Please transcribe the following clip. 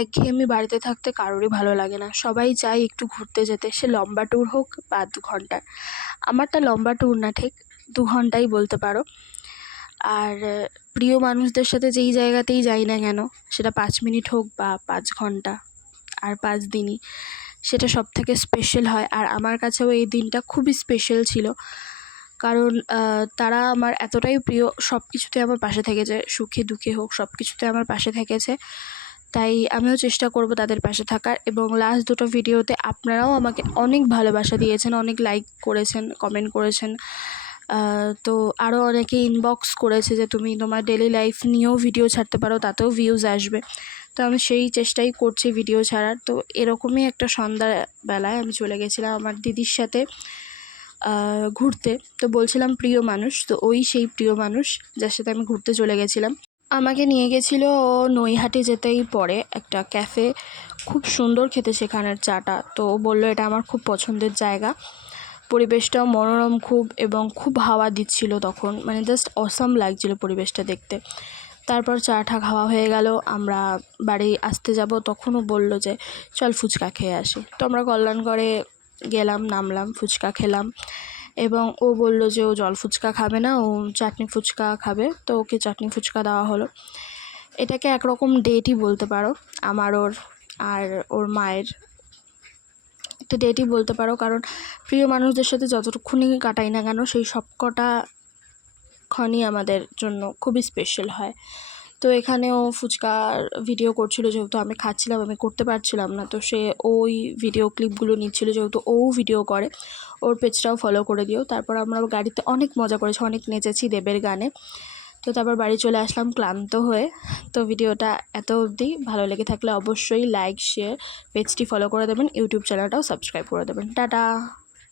একঘেয়েমি বাড়িতে থাকতে কারোরই ভালো লাগে না। সবাই চায় একটু ঘুরতে যেতে, সে লম্বা ট্যুর হোক বা ২ ঘন্টার। আমারটা লম্বা ট্যুর না ঠিক, ২ ঘন্টাই বলতে পারো। আর প্রিয় মানুষদের সাথে যেই জায়গাতেই যাই না কেন, সেটা ৫ মিনিট হোক বা ৫ ঘন্টা আর ৫ দিনই, সেটা সবথেকে স্পেশাল হয়। আর আমার কাছেও এই দিনটা খুবই স্পেশাল ছিল, কারণ তারা আমার এতটাই প্রিয়, সব কিছুতে আমার পাশে থেকেছে, সুখে দুঃখে হোক সব কিছুতে আমার পাশে থেকেছে। তাই আমিও চেষ্টা করব তাদের পাশে থাকার। এবং লাস্ট দুটো ভিডিওতে আপনারাও আমাকে অনেক ভালোবাসা দিয়েছেন, অনেক লাইক করেছেন, কমেন্ট করেছেন। তো আরও অনেকে ইনবক্স করেছে যে তুমি তোমার ডেলি লাইফ নিয়েও ভিডিও ছাড়তে পারো, তাতেও ভিউজ আসবে। তো আমি সেই চেষ্টাই করছি ভিডিও ছাড়ার। তো এরকমই একটা সন্ধ্যাবেলায় আমি চলে গেছিলাম আমার দিদির সাথে ঘুরতে। তো বলছিলাম প্রিয় মানুষ, তো ওই সেই প্রিয় মানুষ যার সাথে আমি ঘুরতে চলে গেছিলাম। আমাকে নিয়ে গেছিলো নৈহাটি যেতেই পরে একটা ক্যাফে, খুব সুন্দর খেতে সেখানের চাটা। তো ও বললো এটা আমার খুব পছন্দের জায়গা, পরিবেশটাও মনোরম খুব, এবং খুব হাওয়া দিচ্ছিল তখন, মানে জাস্ট অসাম লাগছিল পরিবেশটা দেখতে। তারপর চা টা খাওয়া হয়ে গেল, আমরা বাড়ি আসতে যাব, তখনও বলল যে চল ফুচকা খেয়ে আসি। তো আমরা কল্যাণগড়ে গেলাম, নামলাম, ফুচকা খেলাম। এবং ও বলল যে ও জল ফুচকা খাবে না, ও চাটনি ফুচকা খাবে। তো ওকে চাটনি ফুচকা দেওয়া হলো। এটাকে একরকম ডেটই বলতে পারো, আমার ওর আর ওর মায়ের একটা ডেটই বলতে পারো। কারণ প্রিয় মানুষদের সাথে যতক্ষণই কাটাই না কেন, সেই সবকটা ক্ষণই আমাদের জন্য খুবই স্পেশাল হয়। তো এখানেও ফুচকার ভিডিও করছিল, যেহেতু আমি খাচ্ছিলাম, আমি করতে পারছিলাম না। তো সে ওই ভিডিও ক্লিপগুলো নিচ্ছিল, যেহেতু ও ভিডিও করে, ওর পেজটাও ফলো করে দিও। তারপর আমরা গাড়িতে অনেক মজা করেছি, অনেক নেচেছি দেবের গানে। তো তারপর বাড়ি চলে আসলাম ক্লান্ত হয়ে। তো ভিডিওটা এত অবধি, ভালো লেগে থাকলে অবশ্যই লাইক, শেয়ার, পেজটি ফলো করে দেবেন, ইউটিউব চ্যানেলটাও সাবস্ক্রাইব করে দেবেন। টাটা।